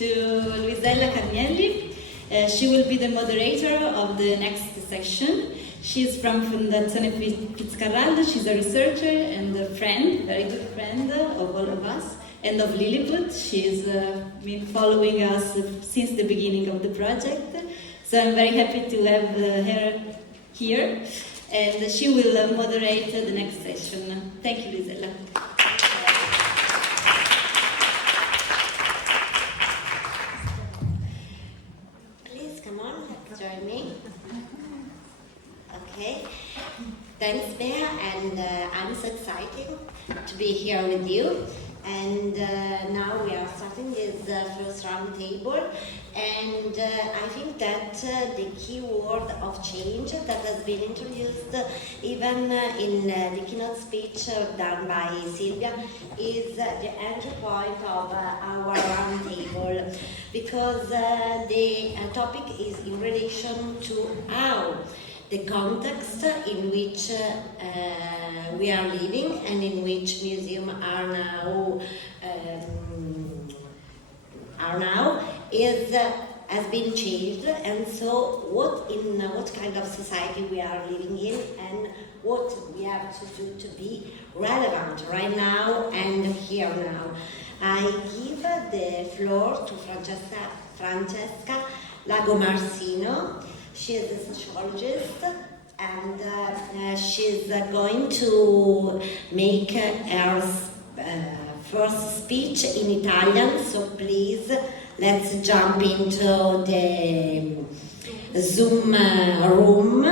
to Luisella Carnelli. She will be the moderator of the next section. She's from Fondazione Fitzcarraldo. She's a researcher and a friend, very good friend of all of us, and of Lilliput. She's been following us since the beginning of the project. So I'm very happy to have her here, and she will moderate the next session. Thank you, Luisella. Please come on, join me. Okay, thanks, Bea, and I'm so excited to be here with you. And now we are starting this first round table, and I think that the key word of change that has been introduced even in the keynote speech done by Silvia is the entry point of our round table, because the topic is in relation to how the context in which we are living and in which museums are now has been changed, and so what kind of society we are living in and what we have to do to be relevant right now and here now. I give the floor to Francesca Lagomarsino. She is a sociologist, and she's going to make her first speech in Italian, so please let's jump into the Zoom room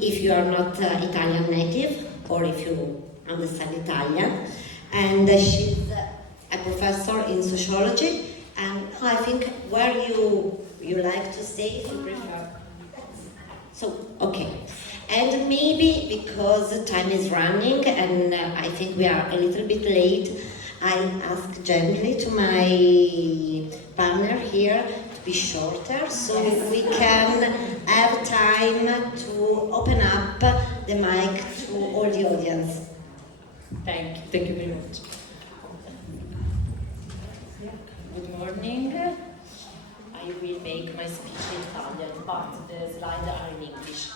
if you are not Italian native or if you understand Italian. And she's a professor in sociology, and I think where you like to stay if you prefer. So, okay. And maybe because time is running and I think we are a little bit late, I ask gently to my partner here to be shorter so we can have time to open up the mic to all the audience. Thank you very much. Good morning. I will make my speech in Italian, but the slides are in English.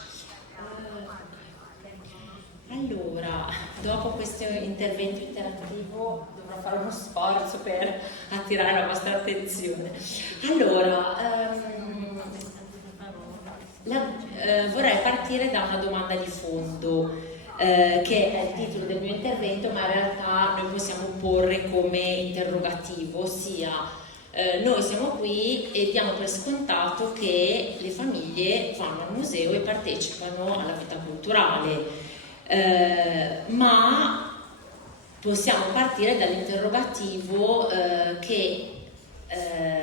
Allora, dopo questo intervento interattivo dovrò fare uno sforzo per attirare la vostra attenzione. Allora, vorrei partire da una domanda di fondo, che è il titolo del mio intervento, ma in realtà noi possiamo porre come interrogativo, ossia noi siamo qui e diamo per scontato che le famiglie vanno al museo e partecipano alla vita culturale, ma possiamo partire dall'interrogativo che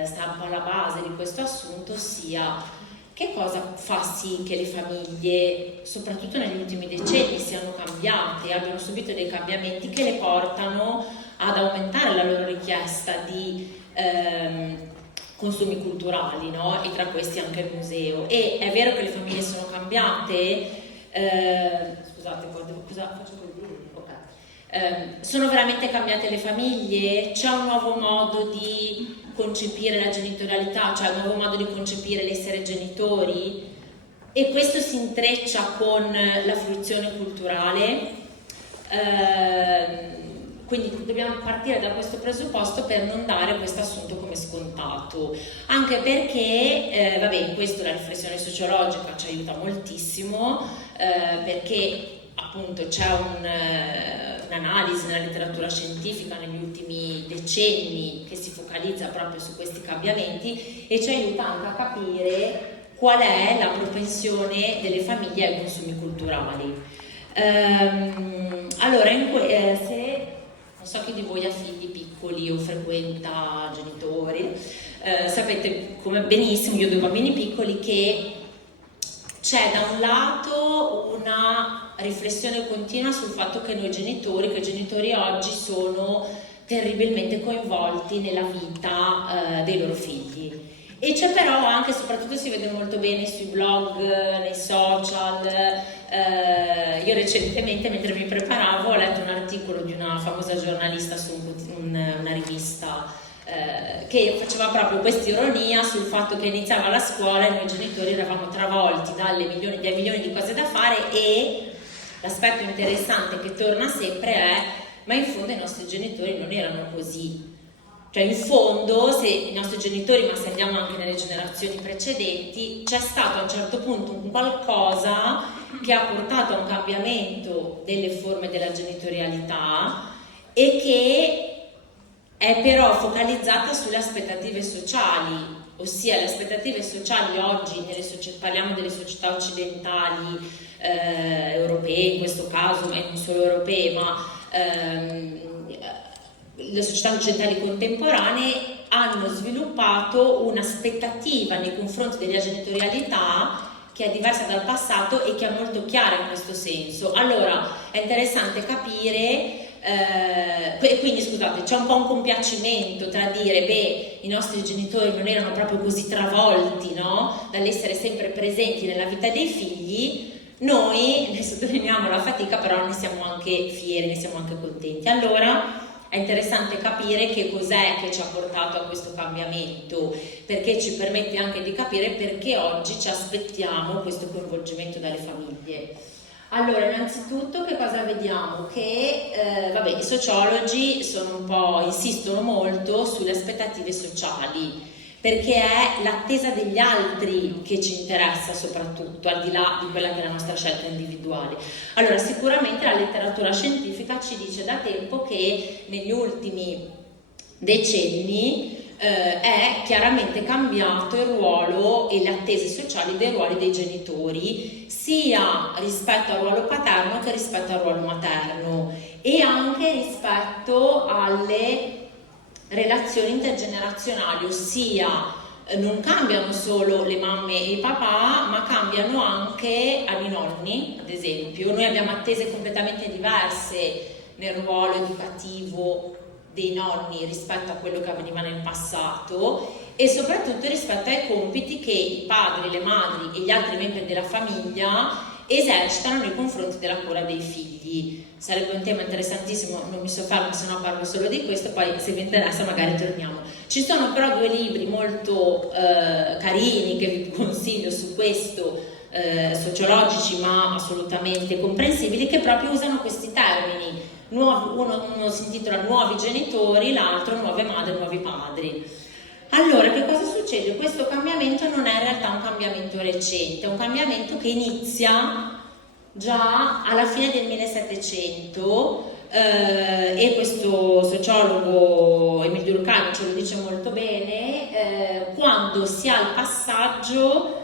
sta un po' alla base di questo assunto, ossia che cosa fa sì che le famiglie, soprattutto negli ultimi decenni, siano cambiate, abbiano subito dei cambiamenti che le portano ad aumentare la loro richiesta di consumi culturali, no? E tra questi anche il museo. E è vero che le famiglie sono cambiate, scusate, cosa faccio per dire? Okay. Sono veramente cambiate le famiglie? C'è un nuovo modo di concepire la genitorialità, c'è un nuovo modo di concepire l'essere genitori? E questo si intreccia con la fruizione culturale. Quindi dobbiamo partire da questo presupposto per non dare questo assunto come scontato, anche perché, questo la riflessione sociologica ci aiuta moltissimo, perché appunto c'è un'analisi nella letteratura scientifica negli ultimi decenni che si focalizza proprio su questi cambiamenti e ci aiuta anche a capire qual è la propensione delle famiglie ai consumi culturali. Allora, se non so chi di voi ha figli piccoli o frequenta genitori, sapete come benissimo, io ho 2 bambini piccoli, che c'è da un lato una riflessione continua sul fatto che i genitori oggi sono terribilmente coinvolti nella vita dei loro figli. E c'è però anche, soprattutto si vede molto bene sui blog, nei social. Io recentemente, mentre mi preparavo, ho letto un articolo di una famosa giornalista su una rivista che faceva proprio questa ironia sul fatto che iniziava la scuola e noi genitori eravamo travolti dai milioni di cose da fare, e l'aspetto interessante che torna sempre è: ma in fondo i nostri genitori non erano così. Cioè, in fondo, se i nostri genitori, ma se andiamo anche nelle generazioni precedenti, c'è stato a un certo punto un qualcosa che ha portato a un cambiamento delle forme della genitorialità, e che è però focalizzata sulle aspettative sociali, ossia le aspettative sociali oggi, parliamo delle società occidentali, europee in questo caso, ma non solo europee, ma le società occidentali contemporanee hanno sviluppato un'aspettativa nei confronti della genitorialità che è diversa dal passato e che è molto chiara in questo senso. Allora è interessante capire, quindi scusate, c'è un po' un compiacimento tra dire i nostri genitori non erano proprio così travolti, no? Dall'essere sempre presenti nella vita dei figli. Noi ne sottolineiamo la fatica, però ne siamo anche fieri, ne siamo anche contenti. Allora è interessante capire che cos'è che ci ha portato a questo cambiamento, perché ci permette anche di capire perché oggi ci aspettiamo questo coinvolgimento dalle famiglie. Allora, innanzitutto che cosa vediamo? Che i sociologi insistono molto sulle aspettative sociali, perché è l'attesa degli altri che ci interessa soprattutto, al di là di quella che è la nostra scelta individuale. Allora, sicuramente la letteratura scientifica ci dice da tempo che negli ultimi decenni è chiaramente cambiato il ruolo e le attese sociali dei ruoli dei genitori, sia rispetto al ruolo paterno che rispetto al ruolo materno, e anche rispetto alle relazioni intergenerazionali, ossia non cambiano solo le mamme e i papà, ma cambiano anche i nonni, ad esempio. Noi abbiamo attese completamente diverse nel ruolo educativo dei nonni rispetto a quello che avveniva nel passato, e soprattutto rispetto ai compiti che i padri, le madri e gli altri membri della famiglia esercitano nei confronti della cura dei figli. Sarebbe un tema interessantissimo, non mi soffermo, se no parlo solo di questo, poi se vi interessa magari torniamo. Ci sono però 2 libri molto carini che vi consiglio su questo, sociologici ma assolutamente comprensibili, che proprio usano questi termini. Uno si intitola Nuovi genitori, l'altro Nuove madri, nuovi padri. Allora, che cosa succede? Questo cambiamento non è in realtà un cambiamento recente, è un cambiamento che inizia già alla fine del 1700, e questo sociologo Emile Durkheim ce lo dice molto bene, quando si ha il passaggio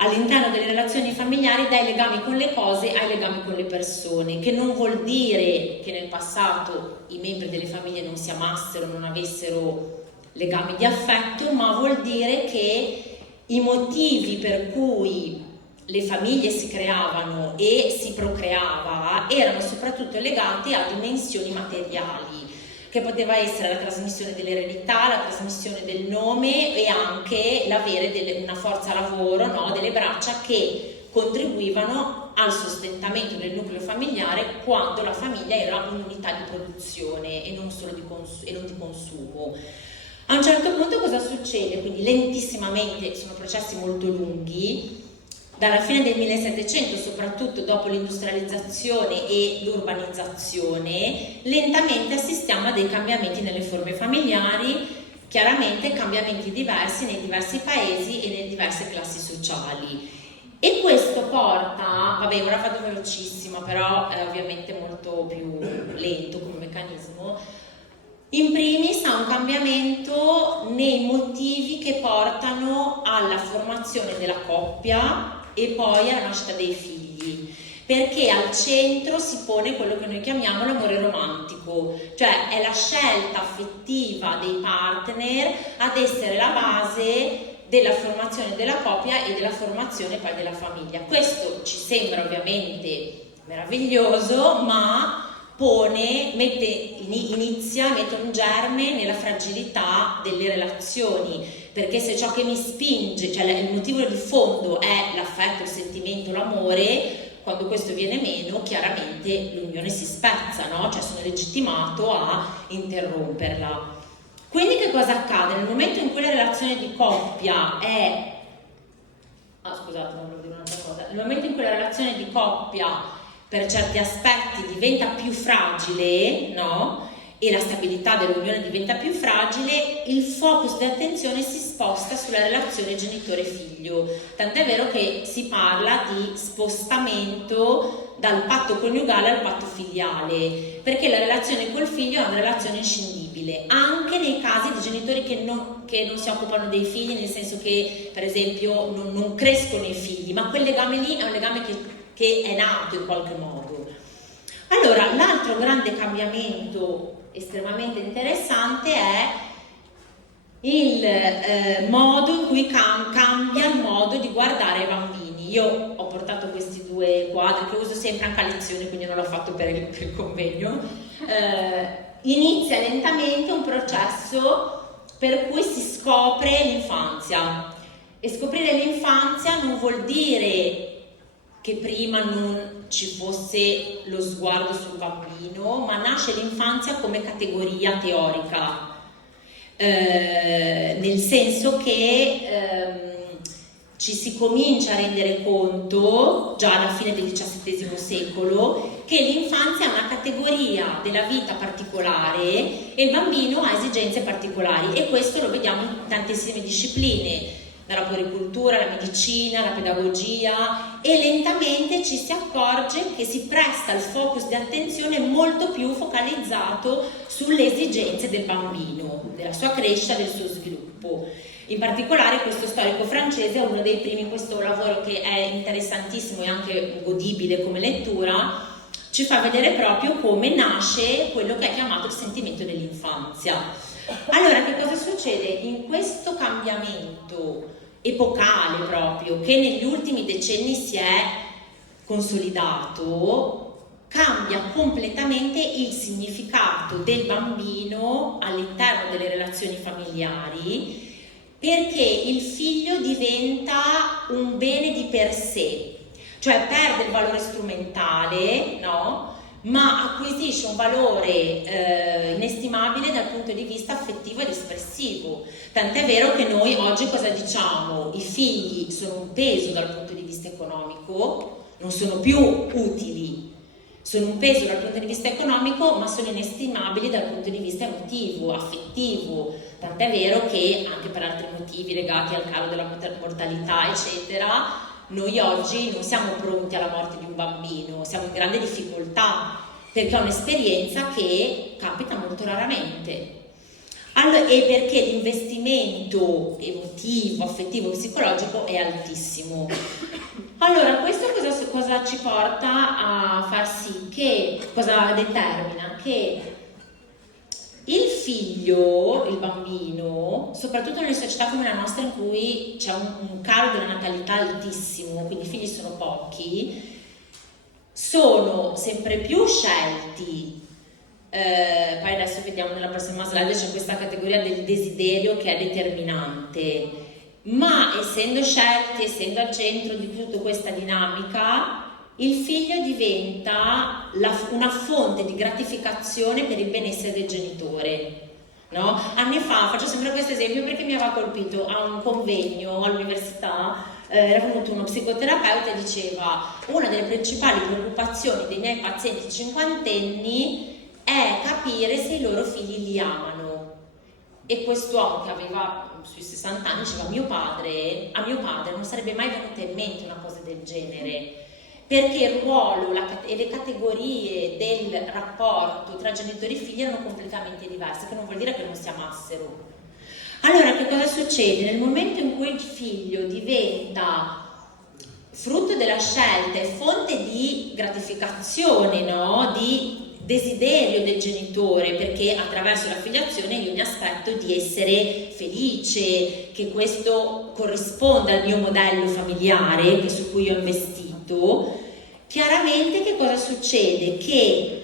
all'interno delle relazioni familiari dai legami con le cose ai legami con le persone, che non vuol dire che nel passato i membri delle famiglie non si amassero, non avessero legami di affetto, ma vuol dire che i motivi per cui le famiglie si creavano e si procreava erano soprattutto legati a dimensioni materiali, che poteva essere la trasmissione dell'eredità, la trasmissione del nome e anche l'avere una forza lavoro, no? Delle braccia che contribuivano al sostentamento del nucleo familiare quando la famiglia era un'unità di produzione e non solo di consumo. A un certo punto cosa succede? Quindi lentissimamente, sono processi molto lunghi, dalla fine del 1700, soprattutto dopo l'industrializzazione e l'urbanizzazione, lentamente assistiamo a dei cambiamenti nelle forme familiari, chiaramente cambiamenti diversi nei diversi paesi e nelle diverse classi sociali. E questo porta, ora vado velocissima, però è ovviamente molto più lento come meccanismo. In primis ha un cambiamento nei motivi che portano alla formazione della coppia e poi alla nascita dei figli, perché al centro si pone quello che noi chiamiamo l'amore romantico, cioè è la scelta affettiva dei partner ad essere la base della formazione della coppia e della formazione poi della famiglia. Questo ci sembra ovviamente meraviglioso, ma mette un germe nella fragilità delle relazioni, perché se ciò che mi spinge, cioè il motivo di fondo è l'affetto, il sentimento, l'amore, quando questo viene meno, chiaramente l'unione si spezza, no? Cioè sono legittimato a interromperla. Quindi che cosa accade? Nel momento in cui la relazione di coppia è... scusate, non volevo dire un'altra cosa. Nel momento in cui la relazione di coppia per certi aspetti diventa più fragile, no? E la stabilità dell'unione diventa più fragile, il focus di attenzione si sposta sulla relazione genitore-figlio. Tant'è vero che si parla di spostamento dal patto coniugale al patto filiale, perché la relazione col figlio è una relazione inscindibile, anche nei casi di genitori che non si occupano dei figli, nel senso che per esempio non crescono i figli, ma quel legame lì è un legame che è nato in qualche modo. Allora, l'altro grande cambiamento estremamente interessante è il modo in cui cambia il modo di guardare i bambini. Io ho portato questi due quadri che uso sempre anche a lezione, quindi non l'ho fatto per il convegno. Inizia lentamente un processo per cui si scopre l'infanzia, e scoprire l'infanzia non vuol dire che prima non ci fosse lo sguardo sul bambino, ma nasce l'infanzia come categoria teorica, nel senso che ci si comincia a rendere conto, già alla fine del XVII secolo, che l'infanzia è una categoria della vita particolare e il bambino ha esigenze particolari, e questo lo vediamo in tantissime discipline, dalla puericultura, la medicina, la pedagogia, e lentamente ci si accorge che si presta il focus di attenzione molto più focalizzato sulle esigenze del bambino, della sua crescita, del suo sviluppo. In particolare questo storico francese è uno dei primi in questo lavoro, che è interessantissimo e anche godibile come lettura, ci fa vedere proprio come nasce quello che è chiamato il sentimento dell'infanzia. Allora, che cosa succede? In questo cambiamento epocale proprio, che negli ultimi decenni si è consolidato, cambia completamente il significato del bambino all'interno delle relazioni familiari, perché il figlio diventa un bene di per sé, cioè perde il valore strumentale, no? Ma acquisisce un valore inestimabile dal punto di vista affettivo ed espressivo. Tant'è vero che noi oggi cosa diciamo? I figli sono un peso dal punto di vista economico, non sono più utili, sono un peso dal punto di vista economico, ma sono inestimabili dal punto di vista emotivo, affettivo. Tant'è vero che anche per altri motivi legati al calo della mortalità, eccetera, noi oggi non siamo pronti alla morte di un bambino, siamo in grande difficoltà, perché è un'esperienza che capita molto raramente. Allora, e perché l'investimento emotivo, affettivo, psicologico è altissimo. Allora, questo cosa ci porta a far sì che, cosa determina? Che il figlio, il bambino, soprattutto nelle società come la nostra in cui c'è un calo della natalità altissimo, quindi i figli sono pochi, sono sempre più scelti. Poi adesso vediamo nella prossima slide, c'è questa categoria del desiderio che è determinante, ma essendo scelti, essendo al centro di tutta questa dinamica, il figlio diventa una fonte di gratificazione per il benessere del genitore, no? Anni fa, faccio sempre questo esempio perché mi aveva colpito, a un convegno all'università, era venuto uno psicoterapeuta e diceva: una delle principali preoccupazioni dei miei pazienti cinquantenni è capire se i loro figli li amano. E quest'uomo, che aveva sui 60 anni, diceva: a mio padre non sarebbe mai venuta in mente una cosa del genere, perché il ruolo e le categorie del rapporto tra genitori e figli erano completamente diverse, che non vuol dire che non si amassero. Allora, che cosa succede? Nel momento in cui il figlio diventa frutto della scelta e fonte di gratificazione, no? Di desiderio del genitore, perché attraverso la filiazione io mi aspetto di essere felice, che questo corrisponda al mio modello familiare su cui ho investito. Chiaramente che cosa succede? Che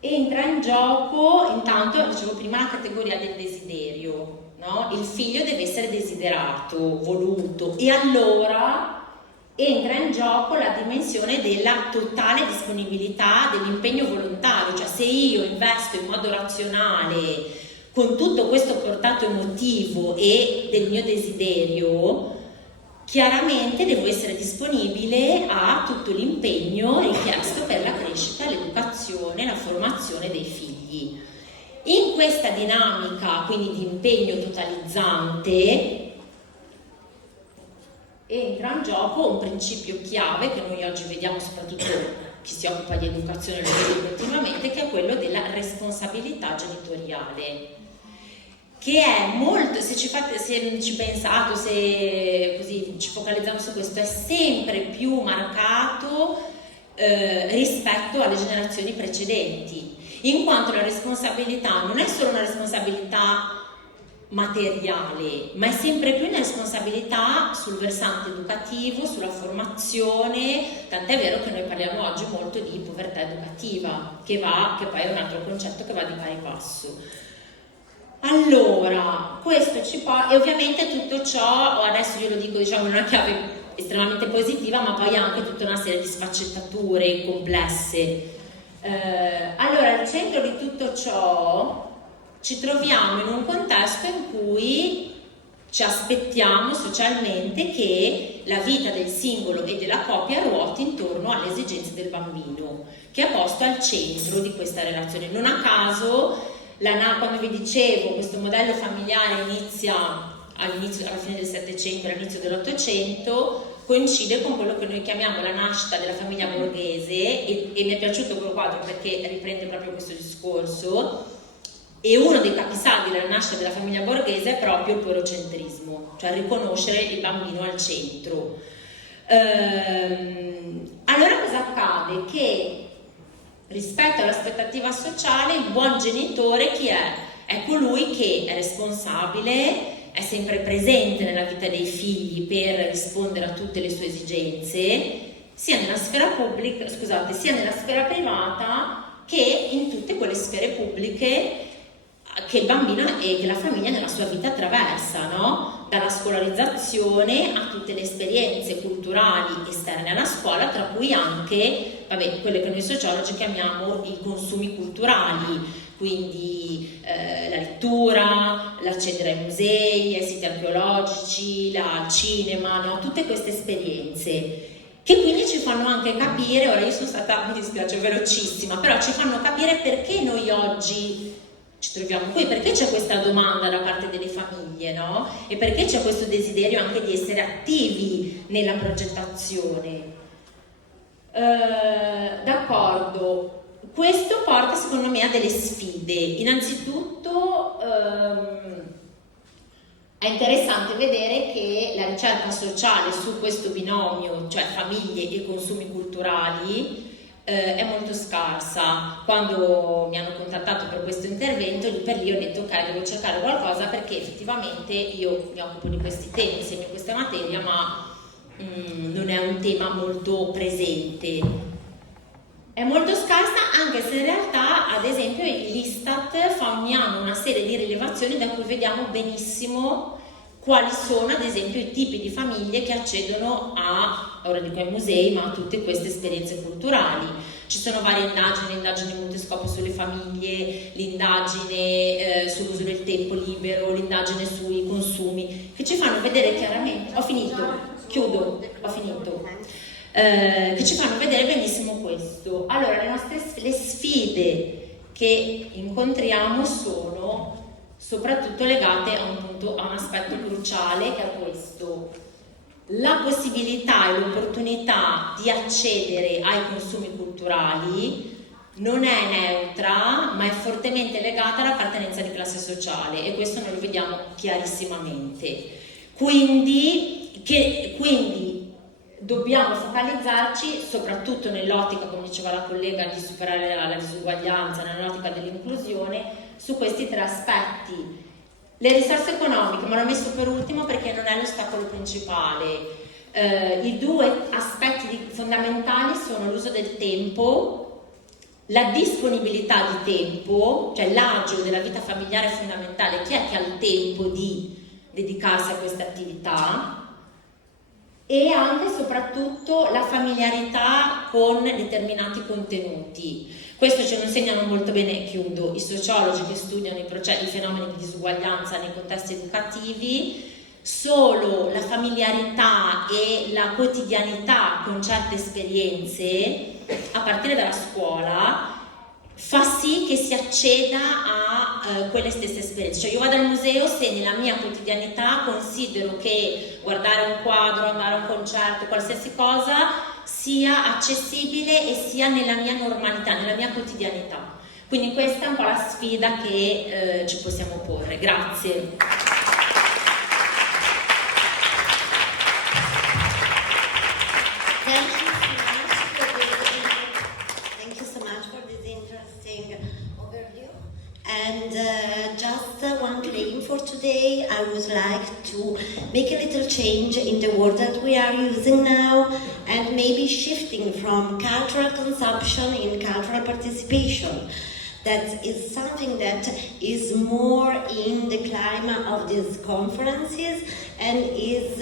entra in gioco, intanto dicevo prima, la categoria del desiderio, no? Il figlio deve essere desiderato, voluto, e allora entra in gioco la dimensione della totale disponibilità dell'impegno volontario, cioè se io investo in modo razionale con tutto questo portato emotivo e del mio desiderio, chiaramente devo essere disponibile a tutto l'impegno richiesto per la crescita, l'educazione, la formazione dei figli. In questa dinamica, quindi di impegno totalizzante, entra in gioco un principio chiave che noi oggi vediamo, soprattutto chi si occupa di educazione lo vede continuamente, che è quello della responsabilità genitoriale, che è molto, se ci pensate, se così ci focalizziamo su questo, è sempre più marcato rispetto alle generazioni precedenti, in quanto la responsabilità non è solo una responsabilità materiale, ma è sempre più una responsabilità sul versante educativo, sulla formazione, tant'è vero che noi parliamo oggi molto di povertà educativa, che poi è un altro concetto che va di pari passo. Allora, questo ci porta, e ovviamente tutto ciò, adesso io lo dico diciamo in una chiave estremamente positiva, ma poi anche tutta una serie di sfaccettature complesse. Allora, al centro di tutto ciò ci troviamo in un contesto in cui ci aspettiamo socialmente che la vita del singolo e della coppia ruoti intorno alle esigenze del bambino, che è posto al centro di questa relazione. Non a caso, come vi dicevo, questo modello familiare inizia alla fine del Settecento e all'inizio dell'Ottocento, coincide con quello che noi chiamiamo la nascita della famiglia borghese, e mi è piaciuto quel quadro perché riprende proprio questo discorso. E uno dei capisaldi della nascita della famiglia borghese è proprio il porocentrismo, cioè riconoscere il bambino al centro. Allora cosa accade? Che rispetto all'aspettativa sociale il buon genitore chi è? È colui che è responsabile, è sempre presente nella vita dei figli per rispondere a tutte le sue esigenze, sia nella sfera pubblica, sia nella sfera privata che in tutte quelle sfere pubbliche che il bambino e che la famiglia nella sua vita attraversa, no? Dalla scolarizzazione a tutte le esperienze culturali esterne alla scuola, tra cui anche, quelle che noi sociologi chiamiamo i consumi culturali, quindi la lettura, l'accedere ai musei, ai siti archeologici, al cinema, no? Tutte queste esperienze che quindi ci fanno anche capire, ora io sono stata, mi dispiace, velocissima, però ci fanno capire perché noi oggi ci troviamo qui, perché c'è questa domanda da parte delle famiglie, no? E perché c'è questo desiderio anche di essere attivi nella progettazione. D'accordo, questo porta secondo me a delle sfide. Innanzitutto è interessante vedere che la ricerca sociale su questo binomio, cioè famiglie e consumi culturali, è molto scarsa. Quando mi hanno contattato per questo intervento, lì per lì ho detto ok, devo cercare qualcosa, perché effettivamente io mi occupo di questi temi, insegno questa materia, ma non è un tema molto presente. È molto scarsa, anche se in realtà, ad esempio, l'Istat fa ogni anno una serie di rilevazioni da cui vediamo benissimo quali sono, ad esempio, i tipi di famiglie che accedono ora dico ai musei, ma a tutte queste esperienze culturali. Ci sono varie indagini, l'indagine multiscopo sulle famiglie, l'indagine sull'uso del tempo libero, l'indagine sui consumi, che ci fanno vedere chiaramente, che ci fanno vedere benissimo questo. Allora, le sfide che incontriamo sono soprattutto legate a un aspetto cruciale, che è questo: la possibilità e l'opportunità di accedere ai consumi culturali non è neutra, ma è fortemente legata all'appartenenza di classe sociale, e questo noi lo vediamo chiarissimamente. Quindi dobbiamo focalizzarci, soprattutto nell'ottica, come diceva la collega, di superare la disuguaglianza, nell'ottica dell'inclusione, su questi tre aspetti. Le risorse economiche, ma l'ho messo per ultimo perché non è l'ostacolo principale. I due aspetti fondamentali sono l'uso del tempo, la disponibilità di tempo, cioè l'agio della vita familiare è fondamentale. Chi è che ha il tempo di dedicarsi a queste attività? e anche e soprattutto la familiarità con determinati contenuti. Questo ce lo insegnano molto bene, chiudo, i sociologi che studiano i fenomeni di disuguaglianza nei contesti educativi. Solo la familiarità e la quotidianità con certe esperienze, a partire dalla scuola, fa sì che si acceda a quelle stesse esperienze. Cioè io vado al museo se nella mia quotidianità considero che guardare un quadro, andare a un concerto, qualsiasi cosa sia accessibile e sia nella mia normalità, nella mia quotidianità. Quindi questa è un po' la sfida che ci possiamo porre. Grazie. Thank you so much for this interesting overview. And just one claim for today, I would like to make a little change in the word that we are using now, and maybe shifting from cultural consumption in cultural participation. That is something that is more in the climate of these conferences and is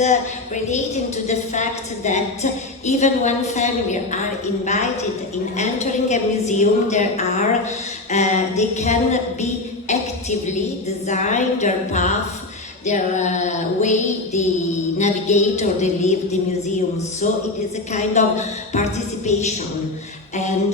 relating to the fact that even when families are invited in entering a museum, they can be actively design their path, their way they navigate or they live the museum. So it is a kind of participation, and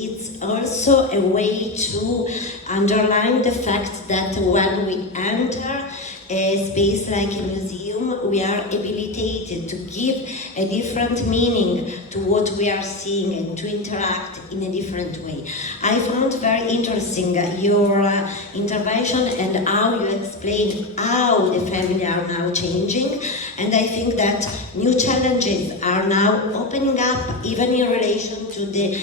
it's also a way to underline the fact that when we enter a space like a museum, we are habilitated to give a different meaning to what we are seeing and to interact in a different way. I found very interesting your intervention and how you explained how the family are now changing, and I think that new challenges are now opening up even in relation to the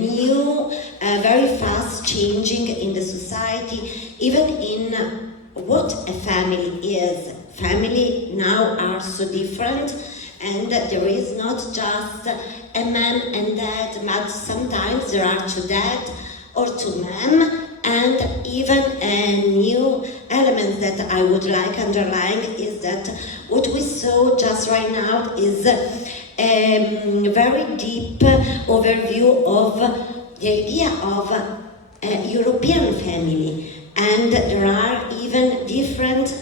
new, very fast changing in the society, even in what a family is. Family now are so different, and there is not just a man and dad, but sometimes there are two dads or two men, and even a new element that I would like underline is that what we saw just right now is a very deep overview of the idea of a European family. And there are even different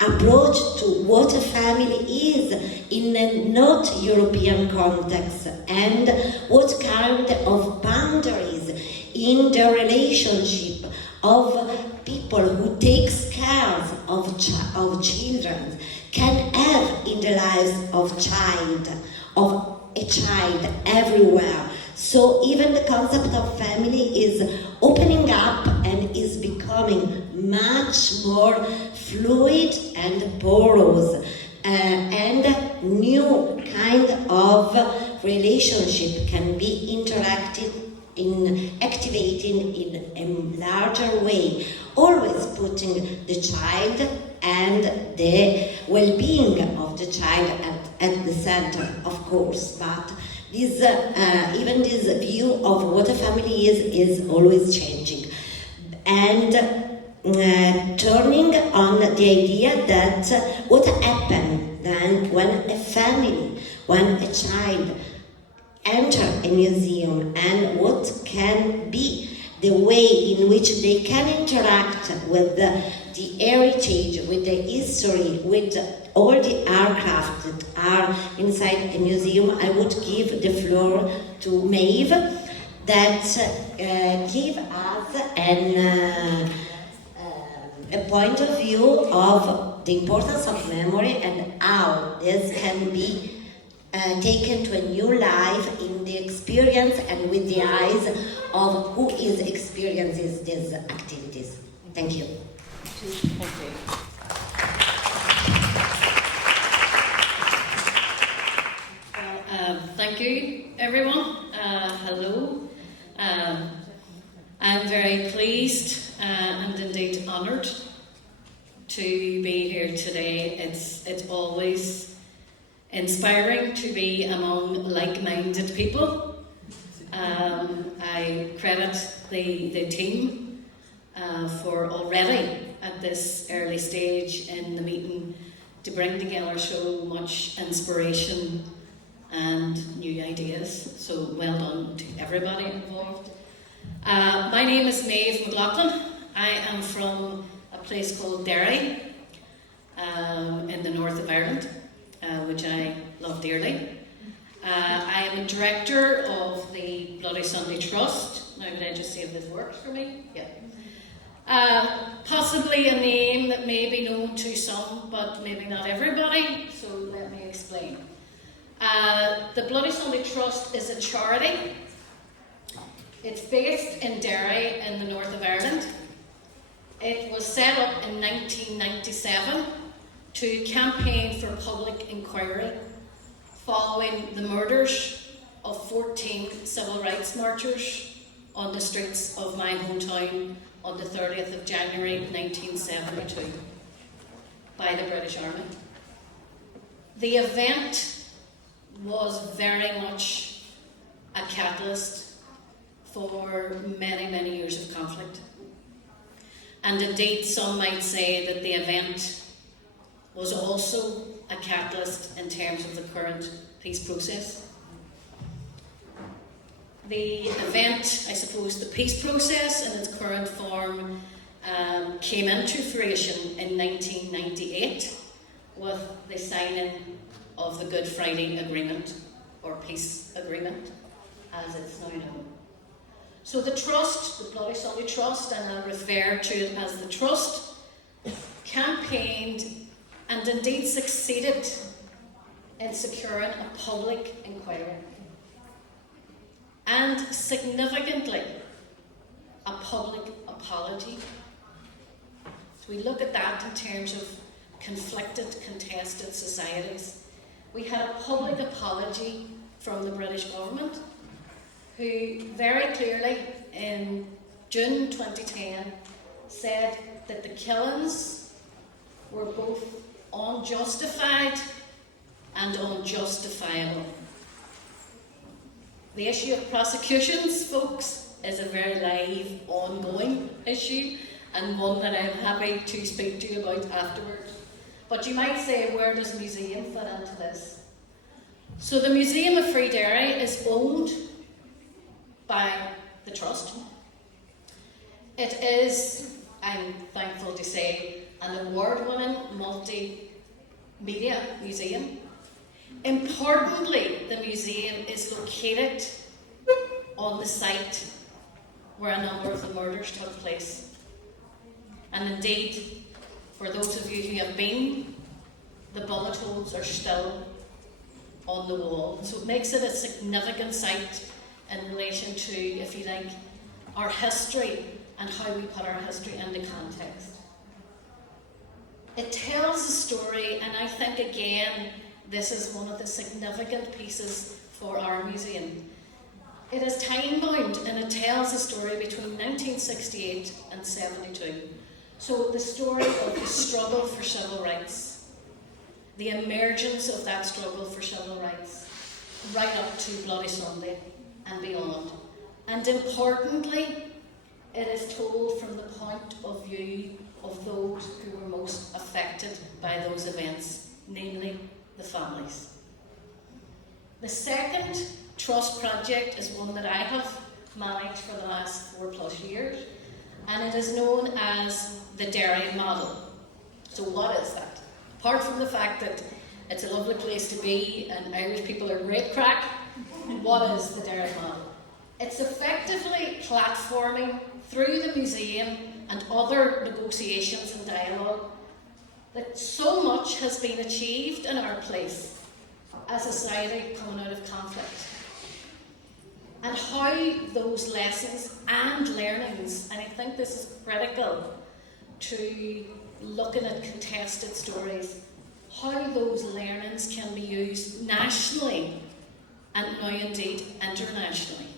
approach to what a family is in a not European context, and what kind of boundaries in the relationship of people who takes care of children can have in the lives of a child everywhere. So even the concept of family is opening up and is becoming much more fluid and porous, and new kind of relationship can be activating in a larger way, always putting the child and the well-being of the child at the center, of course, but this, even this view of what a family is always changing. And turning on the idea that what happens then when a family, when a child enter a museum, and what can be the way in which they can interact with the heritage, with the history, with all the aircraft that are inside a museum. I would give the floor to Maeve that give us a point of view of the importance of memory and how this can be taken to a new life in the experience and with the eyes of who is experiences these activities. Thank you. Thank you, everyone. Hello. I'm very pleased and indeed honoured to be here today. It's always inspiring to be among like-minded people. I credit the team for already at this early stage in the meeting to bring together so much inspiration and new ideas. So well done to everybody involved. My name is Maeve McLaughlin. I am from a place called Derry in the north of Ireland, which I love dearly. I am a director of the Bloody Sunday Trust. Now, can I just see if this works for me? Yeah. Possibly a name that may be known to some, but maybe not everybody, so let me explain. The Bloody Sunday Trust is a charity. It's based in Derry in the north of Ireland. It was set up in 1997 to campaign for public inquiry following the murders of 14 civil rights marchers on the streets of my hometown on the 30th of January 1972 by the British Army. The event was very much a catalyst for many, many years of conflict. And indeed, some might say that the event was also a catalyst in terms of the current peace process. The event, I suppose, the peace process in its current form came into fruition in 1998 with the signing of the Good Friday Agreement, or Peace Agreement, as it's now known. So the Trust, the Bloody Sunday Trust, and I'll refer to it as the Trust, campaigned and indeed succeeded in securing a public inquiry. And significantly, a public apology. So we look at that in terms of conflicted, contested societies. We had a public apology from the British government, who very clearly in June 2010 said that the killings were both unjustified and unjustifiable. The issue of prosecutions, folks, is a very live, ongoing issue, and one that I'm happy to speak to you about afterwards. But you might say, where does the museum fit into this? So the Museum of Free Derry is owned by the Trust. It is, I'm thankful to say, an award-winning multimedia museum. Importantly, the museum is located on the site where a number of the murders took place. And indeed, for those of you who have been, the bullet holes are still on the wall. So it makes it a significant site in relation to, if you like, our history and how we put our history into context. It tells a story, and I think again, this is one of the significant pieces for our museum. It is time-bound, and it tells a story between 1968 and 72. So the story of the struggle for civil rights, the emergence of that struggle for civil rights, right up to Bloody Sunday and beyond. And importantly, it is told from the point of view of those who were most affected by those events, namely the families. The second Trust project is one that I have managed for the last 4+ years, and it is known as the Derry model. So what is that? Apart from the fact that it's a lovely place to be and Irish people are great crack, what is the Derry model? It's effectively platforming through the museum and other negotiations and dialogue that so much has been achieved in our place as a society coming out of conflict. And how those lessons and learnings, and I think this is critical to looking at contested stories, how those learnings can be used nationally and now indeed internationally.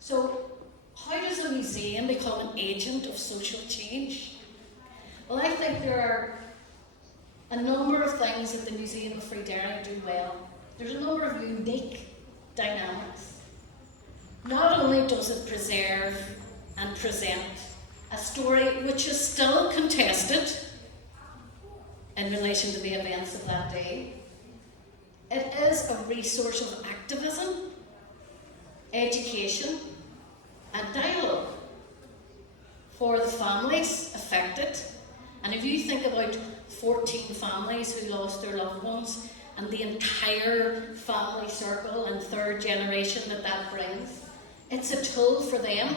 So, how does a museum become an agent of social change? Well, I think there are a number of things that the Museum of Free Derry do well. There's a number of unique dynamics. Not only does it preserve and present a story which is still contested in relation to the events of that day. It is a resource of activism, education, and dialogue for the families affected. And if you think about 14 families who lost their loved ones and the entire family circle and third generation that brings, it's a tool for them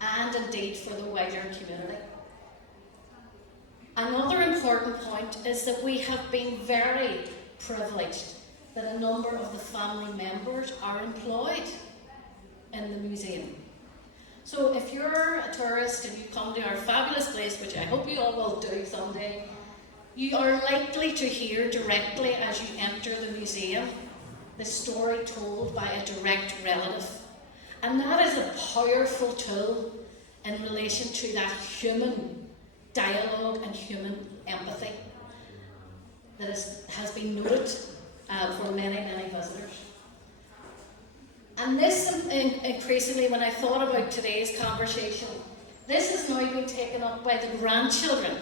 and indeed for the wider community. Another important point is that we have been very privileged that a number of the family members are employed in the museum. So if you're a tourist and you come to our fabulous place, which I hope you all will do someday, you are likely to hear directly as you enter the museum the story told by a direct relative. And that is a powerful tool in relation to that human dialogue and human empathy that has been noted for many, many visitors. And this, increasingly, when I thought about today's conversation, this has now been taken up by the grandchildren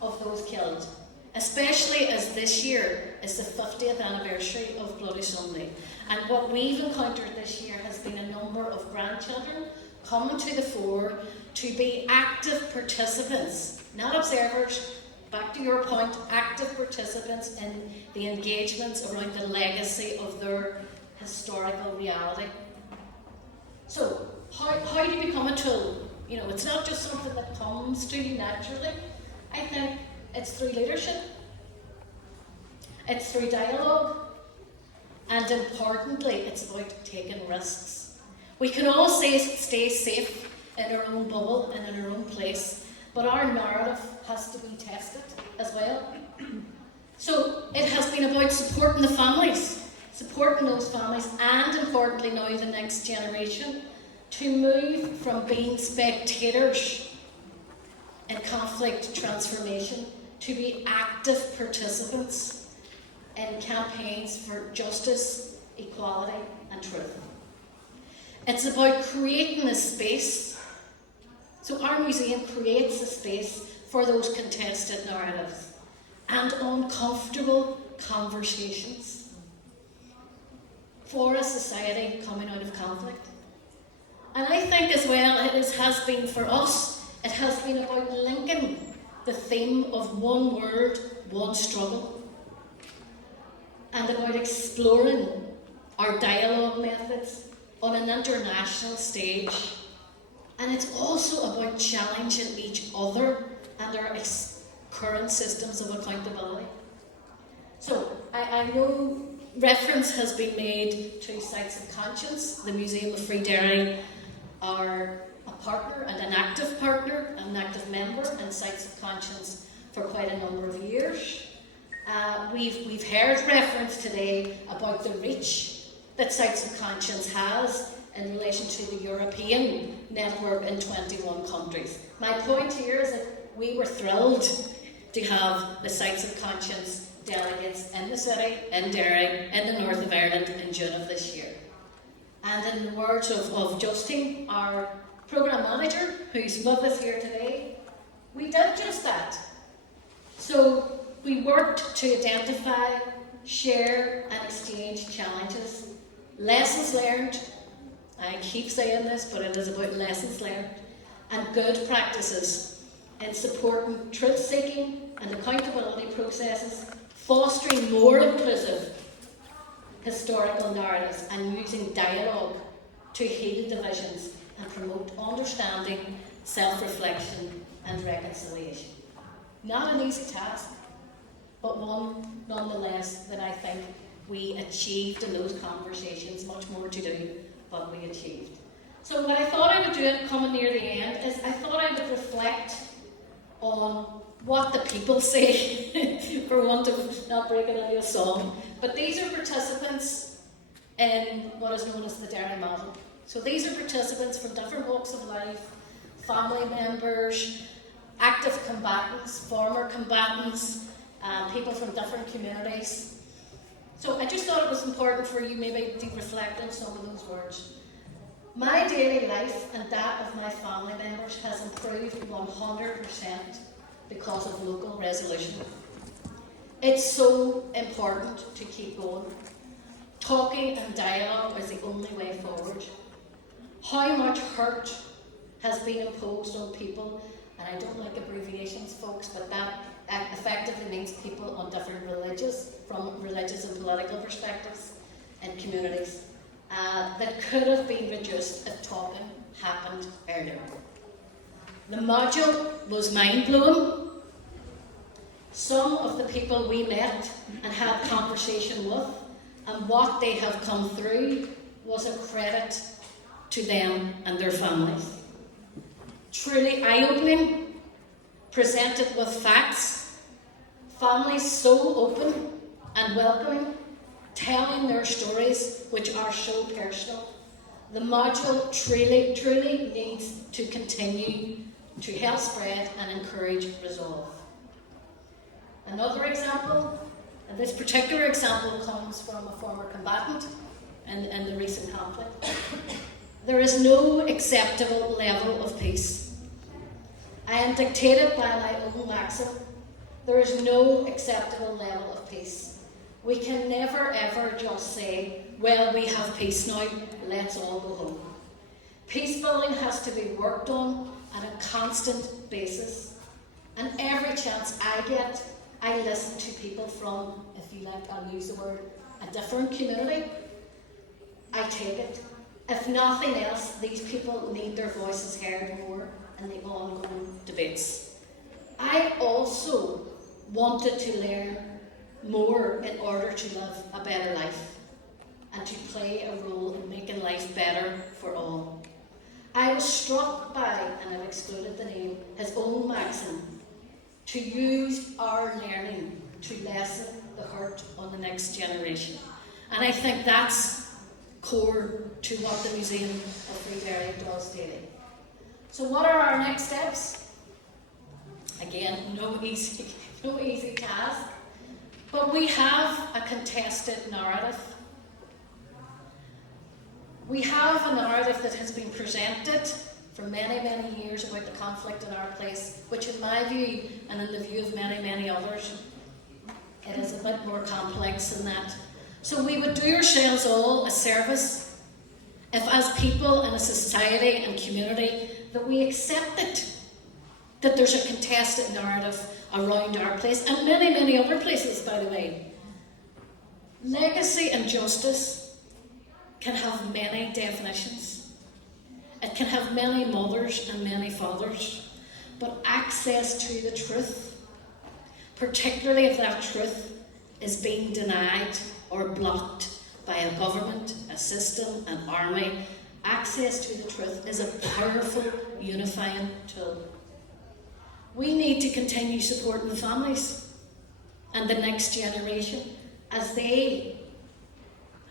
of those killed, especially as this year is the 50th anniversary of Bloody Sunday. And what we've encountered this year has been a number of grandchildren coming to the fore to be active participants, not observers, back to your point, active participants in the engagements around the legacy of their historical reality. So, how do you become a tool? You know, it's not just something that comes to you naturally. I think it's through leadership, it's through dialogue, and importantly, it's about taking risks. We can all stay safe in our own bubble and in our own place, but our narrative has to be tested as well. So it has been about supporting the families, supporting those families, and importantly now the next generation, to move from being spectators in conflict transformation to be active participants in campaigns for justice, equality, and truth. It's about creating a space. So our museum creates a space for those contested narratives and uncomfortable conversations for a society coming out of conflict. And I think as well it has been for us, it has been about linking the theme of one word, one struggle, and about exploring our dialogue methods on an international stage. And it's also about challenging each other and our current systems of accountability. So I know reference has been made to Sites of Conscience. The Museum of Free Derry are a partner and an active partner, an active member in Sites of Conscience for quite a number of years. We've heard reference today about the reach that Sites of Conscience has in relation to the European network in 21 countries. My point here is that we were thrilled to have the Sites of Conscience delegates in the city, in Derry, in the north of Ireland in June of this year. And in the words of Justine, our programme manager, who's with us here today, we did just that. So we worked to identify, share and exchange challenges, lessons learned. I keep saying this, but it is about lessons learned, and good practices in supporting truth-seeking and accountability processes, fostering more inclusive historical narratives, and using dialogue to heal divisions and promote understanding, self-reflection and reconciliation. Not an easy task, but one nonetheless that I think we achieved in those conversations. Much more to do, but we achieved. So what I thought I would do, coming near the end, is I thought I would reflect on what the people say, for want of not breaking into a song. But these are participants in what is known as the Derry model. So these are participants from different walks of life, family members, active combatants, former combatants, people from different communities. So I just thought it was important for you maybe to reflect on some of those words. My daily life and that of my family members has improved 100% because of local resolution. It's so important to keep going. Talking and dialogue is the only way forward. How much hurt has been imposed on people, and I don't like abbreviations, folks, but that effectively means people on different from religious and political perspectives and communities, that could have been reduced if talking happened earlier. The module was mind-blowing. Some of the people we met and had conversation with and what they have come through was a credit to them and their families. Truly eye-opening, presented with facts, families so open and welcoming, telling their stories which are so personal. The module truly needs to continue to help spread and encourage resolve. Another example, and this particular example comes from a former combatant in the recent conflict. There is no acceptable level of peace. I am dictated by my own maxim. There is no acceptable level of peace. We can never ever just say, well, we have peace now, let's all go home. Peace building has to be worked on on a constant basis. And every chance I get, I listen to people from, if you like, I'll use the word, a different community. I take it. If nothing else, these people need their voices heard more in the ongoing debates. I also wanted to learn more in order to live a better life and to play a role in making life better for all. I was struck by, and I've excluded the name, his own maxim, to use our learning to lessen the hurt on the next generation. And I think that's core to what the Museum of Free Derry does daily. So what are our next steps? Again, no easy task, but we have a contested narrative. We have a narrative that has been presented for many, many years about the conflict in our place, which in my view, and in the view of many, many others, it is a bit more complex than that. So we would do ourselves all a service if, as people in a society and community, that we accepted that there's a contested narrative around our place, and many, many other places, by the way. Legacy and justice can have many definitions. It can have many mothers and many fathers, but access to the truth, particularly if that truth is being denied or blocked by a government, a system, an army, access to the truth is a powerful unifying tool. We need to continue supporting the families and the next generation as they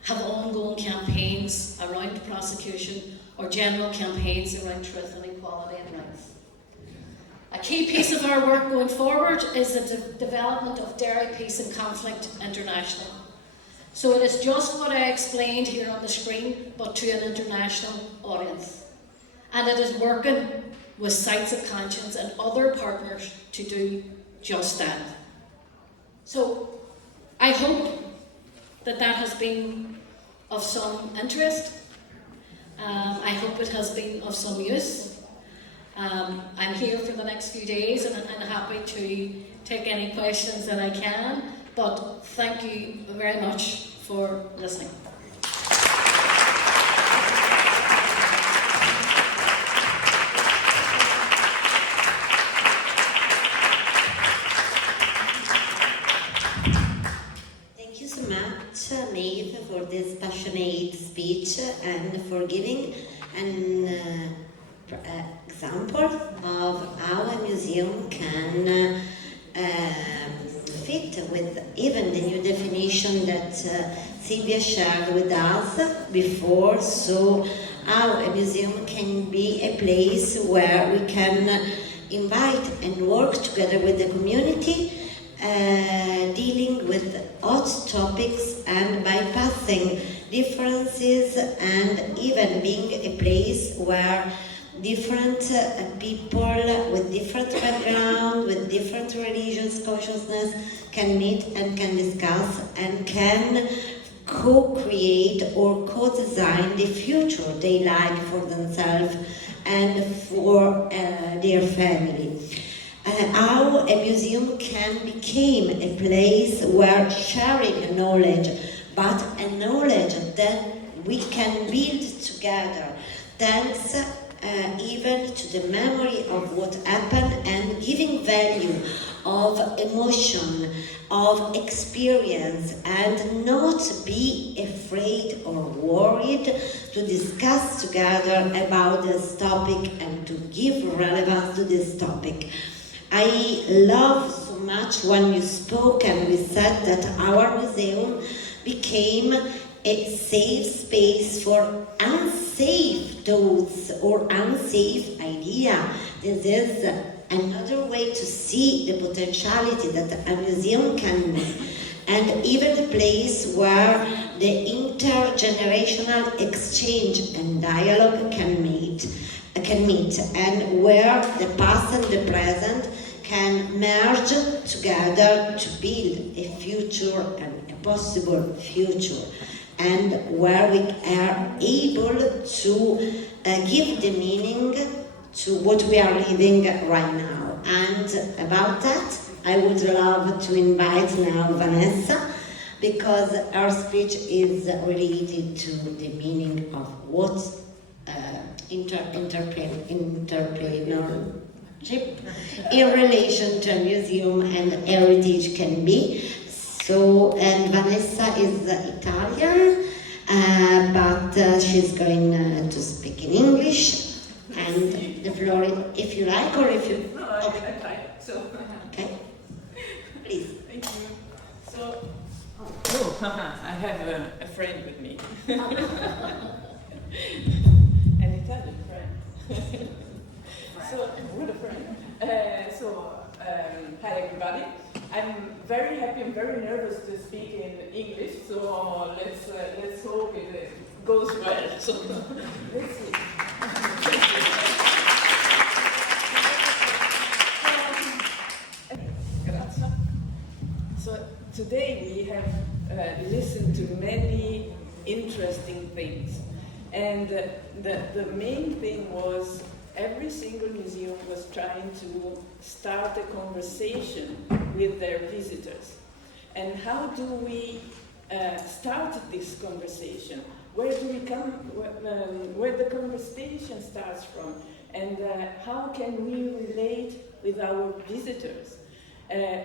have ongoing campaigns around prosecution or general campaigns around truth and equality and rights. A key piece of our work going forward is the development of Derry Peace and Conflict International. So it is just what I explained here on the screen, but to an international audience. And it is working with Sites of Conscience and other partners to do just that. So I hope that has been of some interest. I hope it has been of some use. I'm here for the next few days and I'm happy to take any questions that I can, but thank you very much for listening. Thank you so much, Maeve, for this passionate speech and for giving an example of how a museum can fit with even the new definition that Sylvia shared with us before. So how a museum can be a place where we can invite and work together with the community, dealing with hot topics and bypassing differences, and even being a place where different people with different background, with different religious consciousness can meet and can discuss and can co-create or co-design the future they like for themselves and for their family. How a museum can become a place where sharing knowledge, but a knowledge that we can build together, thanks even to the memory of what happened and giving value of emotion, of experience, and not be afraid or worried to discuss together about this topic and to give relevance to this topic. I love so much when you spoke and we said that our museum became a safe space for unsafe thoughts or unsafe idea. This is another way to see the potentiality that a museum can be, and even a place where the intergenerational exchange and dialogue can meet, and where the past and the present can merge together to build a future and a possible future, and where we are able to give the meaning to what we are living right now. And about that, I would love to invite now Vanessa, because her speech is related to the meaning of what entrepreneurship in relation to a museum and heritage can be. So, and Vanessa is Italian, but she's going to speak in English. And the floor, if you like, or if you... No, okay. I try. So, okay. Please. Thank you. So, I have a friend with me. An Italian friend. So, what a friend. Hi everybody. I'm very happy and very nervous to speak in English, so let's hope it goes well. So, let's see. So today we have listened to many interesting things, and the main thing was every single museum was trying to start a conversation with their visitors. And how do we start this conversation? Where do we come? Where the conversation starts from, and how can we relate with our visitors?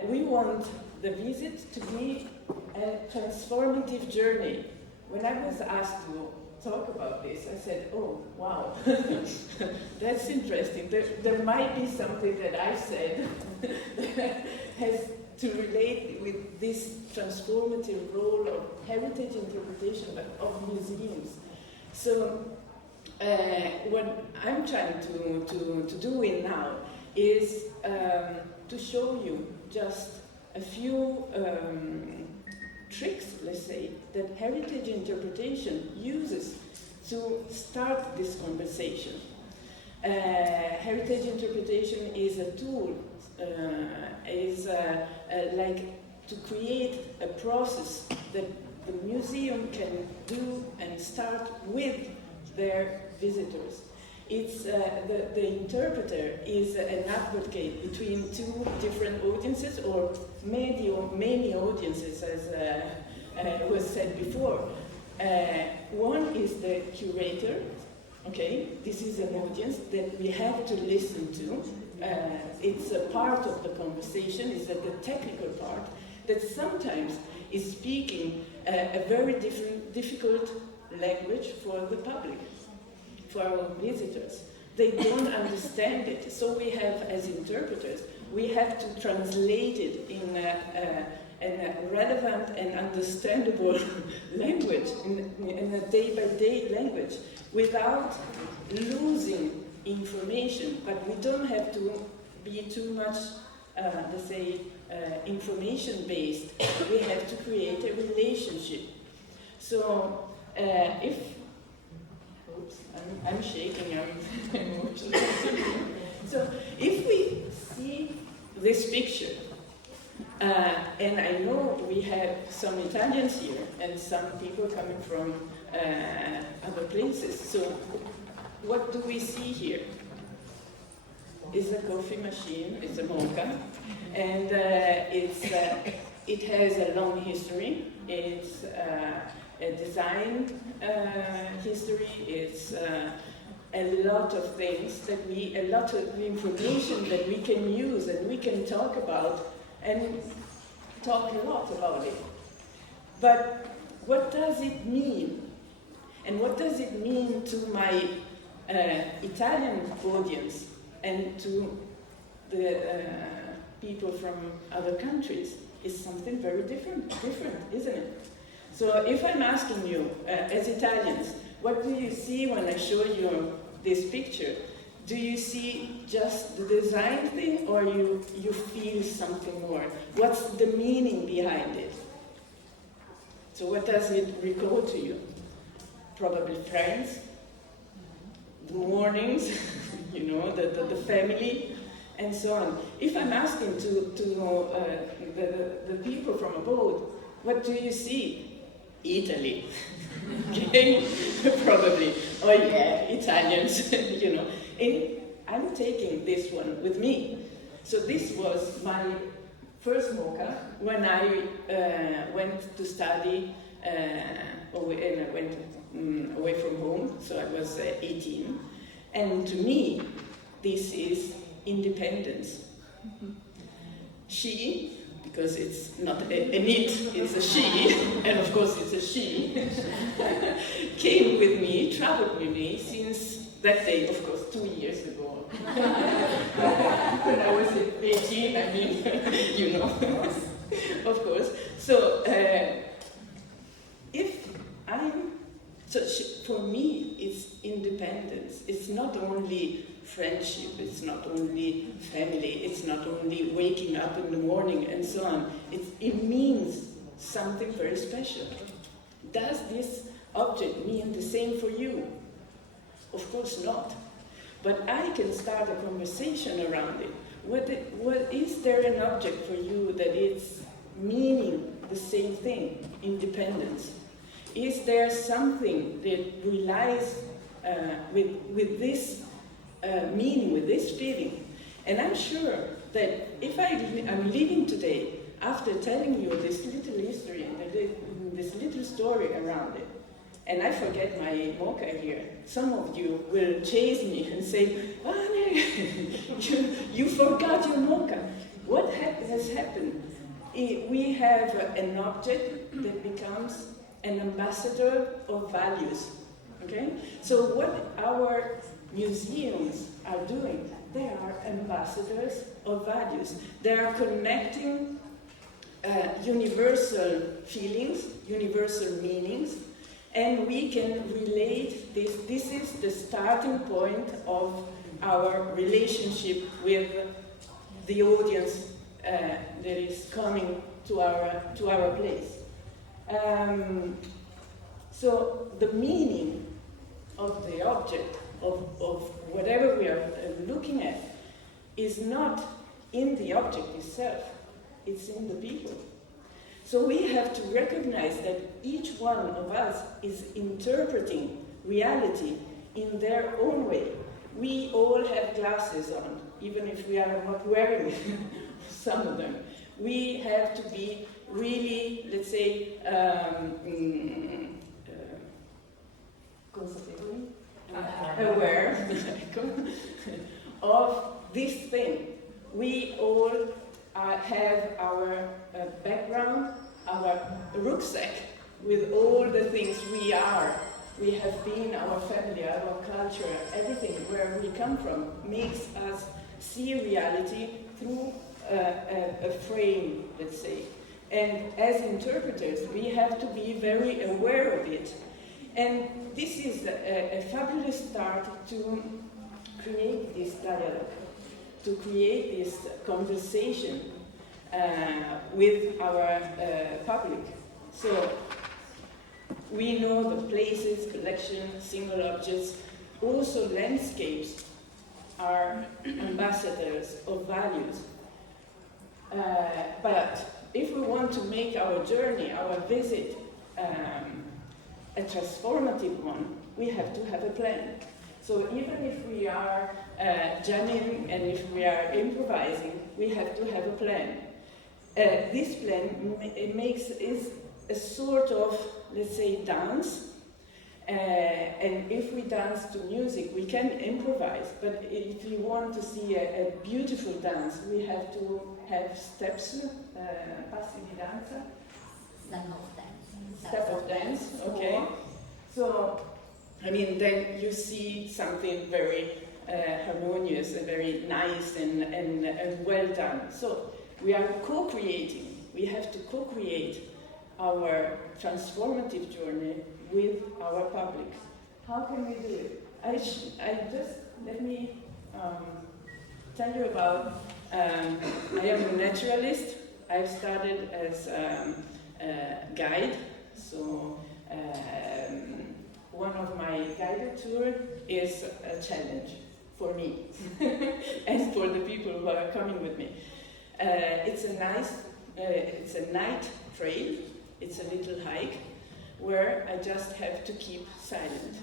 We want the visit to be a transformative journey. When I was asked to talk about this, I said, oh, wow, that's interesting. There might be something that I said that has to relate with this transformative role of heritage interpretation of museums. So what I'm trying to do in now is to show you just a few tricks, let's say, that heritage interpretation uses to start this conversation. Heritage interpretation is a tool, like to create a process that the museum can do and start with their visitors. It's the interpreter is an advocate between two different audiences, or many audiences, as was said before. One is the curator. Okay, this is an audience that we have to listen to. It's a part of the conversation. It's the technical part that sometimes is speaking a very difficult language for the public, for our visitors. They don't understand it. So we have, as interpreters, we have to translate it in a relevant and understandable language, in a day-by-day language, without losing information. But we don't have to be too much, let's say, information-based. We have to create a relationship. So if oops, I'm shaking, I'm emotional. So if we see this picture, and I know we have some Italians here and some people coming from other places, so what do we see here? It's a coffee machine, it's a mocha, and it has a long history. It's a design history. It's a lot of things a lot of information that we can use and we can talk about and talk a lot about it. But what does it mean? And what does it mean to my Italian audience and to the people from other countries? Is something very different, isn't it? So if I'm asking you, as Italians, what do you see when I show you this picture? Do you see just the design thing, or you feel something more? What's the meaning behind it? So what does it recall to you? Probably friends, the mornings, the family, and so on. If I'm asking the people from abroad, what do you see? Italy. Okay, probably. Oh yeah, Italians, And I'm taking this one with me. So this was my first mocha when I went to study, and I went away from home, so I was 18. And to me, this is independence. She, because it's not an it, it's a she, and of course it's a she, came with me, traveled with me since that day, of course, 2 years ago. When I was 18, I mean, of course. So, for me, it's independence. It's not only friendship, it's not only family, it's not only waking up in the morning and so on. It means something very special. Does this object mean the same for you? Of course not. But I can start a conversation around it. What is there an object for you that is meaning the same thing, independence? Is there something that relies with this meaning, with this feeling? And I'm sure that if I'm living today, after telling you this little history and this little story around it, and I forget my mocha here, some of you will chase me and say, you forgot your mocha. What has happened? We have an object that becomes an ambassador of values, okay? So what our museums are doing, they are ambassadors of values. They are connecting universal feelings, universal meanings, and we can relate this. This is the starting point of our relationship with the audience that is coming to our place. So the meaning of the object, of whatever we are looking at, is not in the object itself, it's in the people. So we have to recognize that each one of us is interpreting reality in their own way. We all have glasses on, even if we are not wearing some of them. We have to be really, let's say, aware of this thing. We all have our background, our rucksack with all the things we are. We have been, our family, our culture, everything where we come from makes us see reality through a frame, let's say. And as interpreters, we have to be very aware of it. And this is a fabulous start to create this dialogue, to create this conversation with our public. So, We know the places, collections, single objects, also landscapes are ambassadors of values. But if we want to make our journey, our visit, a transformative one, we have to have a plan. So even if we are jamming and if we are improvising, we have to have a plan. This plan is a sort of, let's say, dance. And if we dance to music, we can improvise. But if you want to see a beautiful dance, we have to have steps, passi di danza. Step of dance, okay. So, I mean, then you see something very harmonious and very nice and well done. So, we are co-creating. We have to co-create our transformative journey with our public. How can we do it? Let me tell you about, I am a naturalist. I've started as a guide, so one of my guided tours is a challenge for me and for the people who are coming with me. It's a night trail, it's a little hike where I just have to keep silent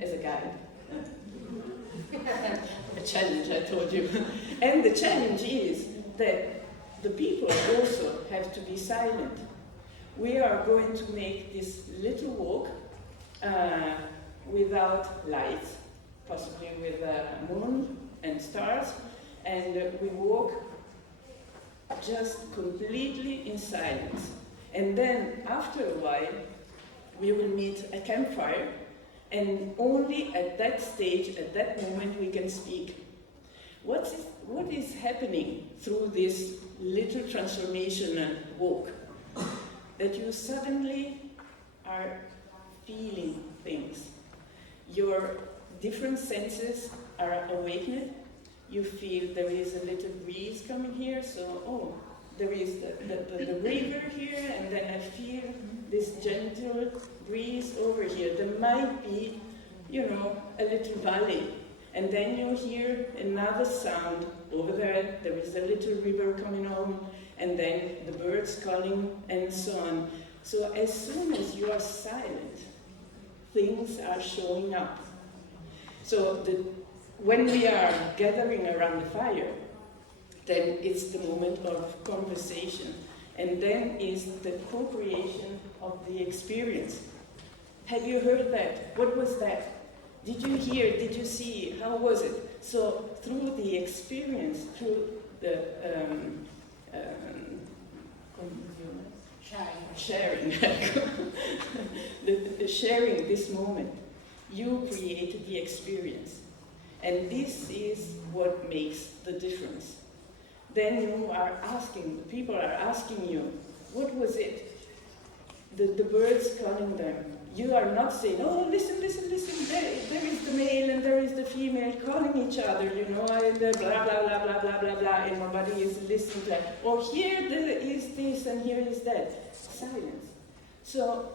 as a guide. A challenge, I told you. And the challenge is that the people also have to be silent. We are going to make this little walk without lights, possibly with a moon and stars, and we walk just completely in silence. And then, after a while, we will meet a campfire, and only at that stage, at that moment, we can speak. What is happening through this little transformational walk? That you suddenly are feeling things. Your different senses are awakened. You feel there is a little breeze coming here, so, there is the river here, and then I feel this gentle breeze over here. There might be, a little valley, and then you hear another sound over there. There is a little river coming home, and then the birds calling, and so on. So as soon as you are silent, things are showing up. So when we are gathering around the fire, then it's the moment of conversation, and then is the co-creation of the experience. Have you heard that? What was that? Did you hear? Did you see? How was it? So through the experience, through the sharing, sharing this moment, you created the experience, and this is what makes the difference. Then you are asking, the people are asking you, what was it? The birds calling them. You are not saying, oh, listen, there is the male and there is the female calling each other, and blah, blah, blah, blah, blah, blah, blah, and nobody is listening to that. Or here there is this and here is that. Silence. So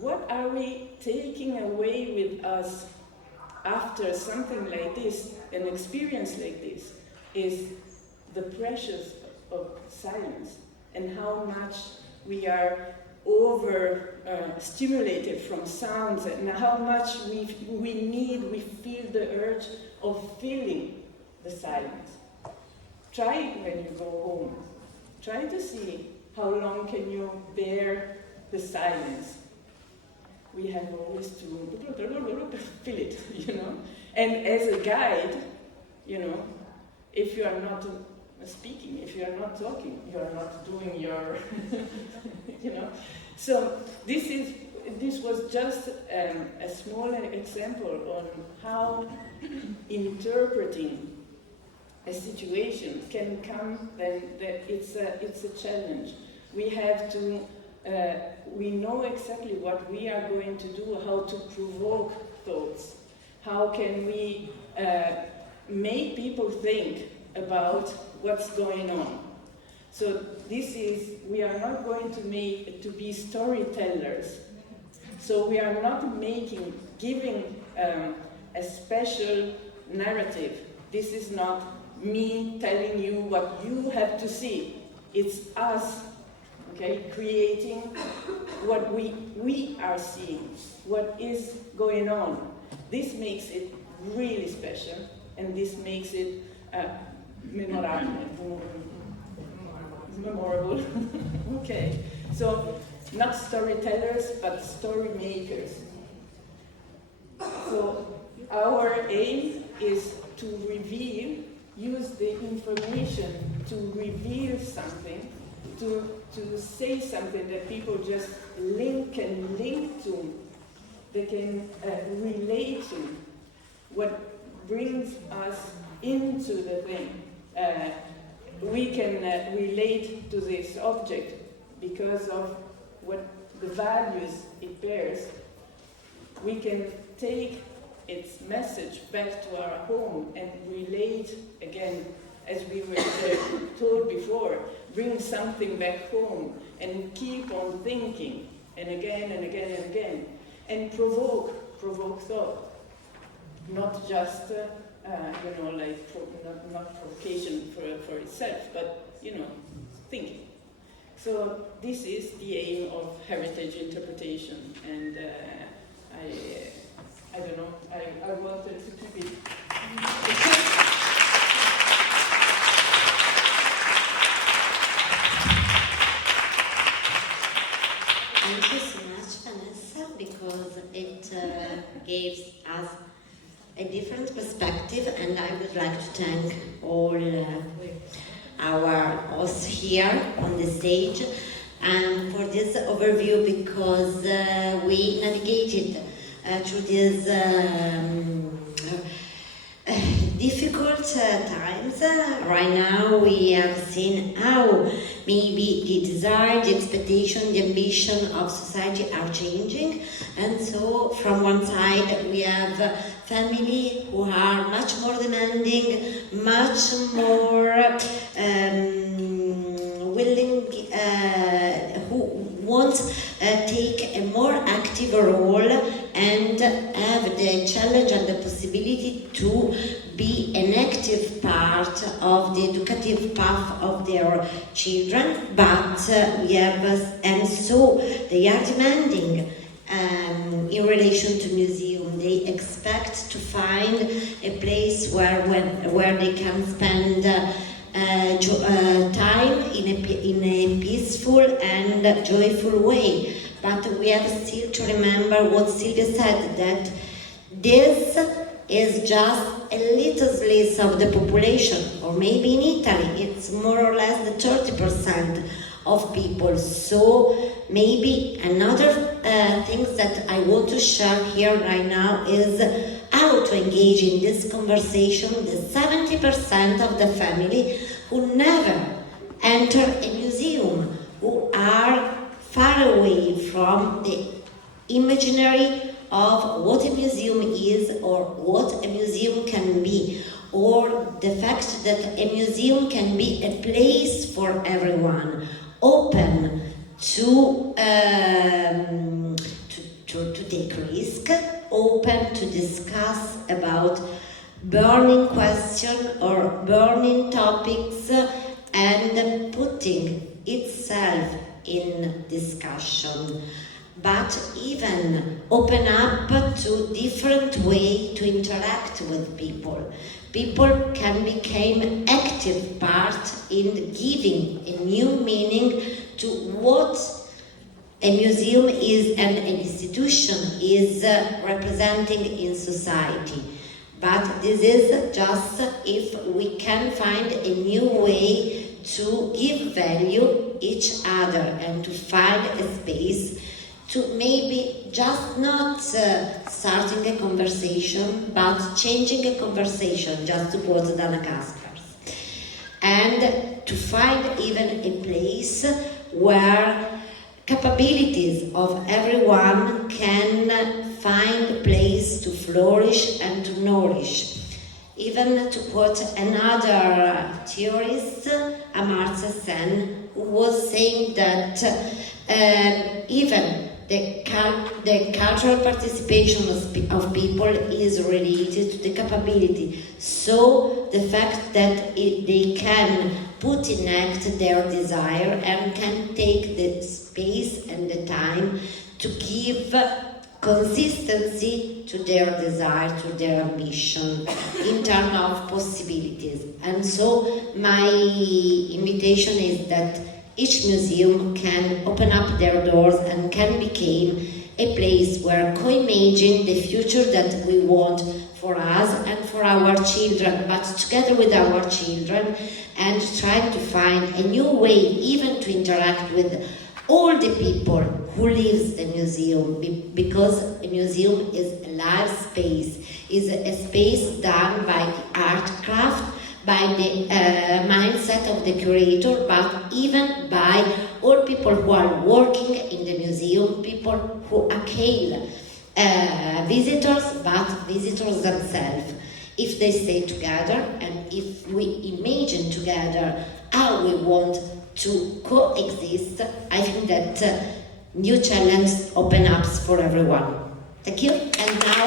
what are we taking away with us after something like this, an experience like this, is the pressures of silence and how much we are stimulated from sounds, and how much we feel the urge of feeling the silence. Try it when you go home. Try to see how long can you bear the silence. We have always to feel it, And as a guide, if you are not speaking, if you are not talking, you are not doing your, So this was just a small example on how interpreting a situation can come. Then it's a challenge. We have to. We know exactly what we are going to do. How to provoke thoughts. How can we make people think about what's going on? So we are not going to be storytellers. So we are not giving a special narrative. This is not me telling you what you have to see. It's us, okay, creating what we are seeing, what is going on. This makes it really special, and this makes it memorable. Okay, so not storytellers, but story makers. So our aim is to use the information to reveal something, to say something that people just can link to, they can relate to, what brings us into the thing. We can relate to this object because of what the values it bears. We can take its message back to our home and relate again, as we were told before, bring something back home and keep on thinking, and again and again and again, and provoke thought, not just not provocation for itself, but thinking. So this is the aim of heritage interpretation, and I don't know, I wanted to keep it. Thank you so much, Vanessa, because it gives us a different perspective, and I would like to thank all our hosts here on the stage and for this overview, because we navigated through these difficult times. Right now we have seen how maybe the desire, the expectation, the ambition of society are changing, and so from one side we have family who are much more demanding, much more willing, who want to take a more active role and have the challenge and the possibility to be an active part of the educative path of their children, but we have, and so they are demanding in relation to museum. They expect to find a place where they can spend time in a peaceful and joyful way. But we have still to remember what Silvia said, that this is just a little slice of the population, or maybe in Italy it's more or less the 30% of people. So maybe another things that I want to share here right now is how to engage in this conversation the 70% of the family who never enter a museum, who are far away from the imaginary of what a museum is or what a museum can be, or the fact that a museum can be a place for everyone, open to take risk, open to discuss about burning questions or burning topics, and putting itself in discussion, but even open up to different way to interact with people. People can become active part in giving a new meaning to what a museum is and an institution is representing in society. But this is just if we can find a new way to give value each other and to find a space to maybe just not starting a conversation, but changing a conversation, just to quote Dana Kaspers. And to find even a place where capabilities of everyone can find a place to flourish and to nourish. Even to quote another theorist, Amartya Sen, who was saying that even the cultural participation of people is related to the capability. So the fact that they can put in act their desire and can take the space and the time to give consistency to their desire, to their ambition in terms of possibilities. And so my invitation is that each museum can open up their doors and can become a place where co-imagine the future that we want for us and for our children, but together with our children, and try to find a new way even to interact with all the people who lives the museum, because a museum is a live space, is a space done by the art craft, by the mindset of the curator, but even by all people who are working in the museum, people who hail visitors, but visitors themselves. If they stay together and if we imagine together how we want to coexist, I think that new challenges open up for everyone. Thank you. And now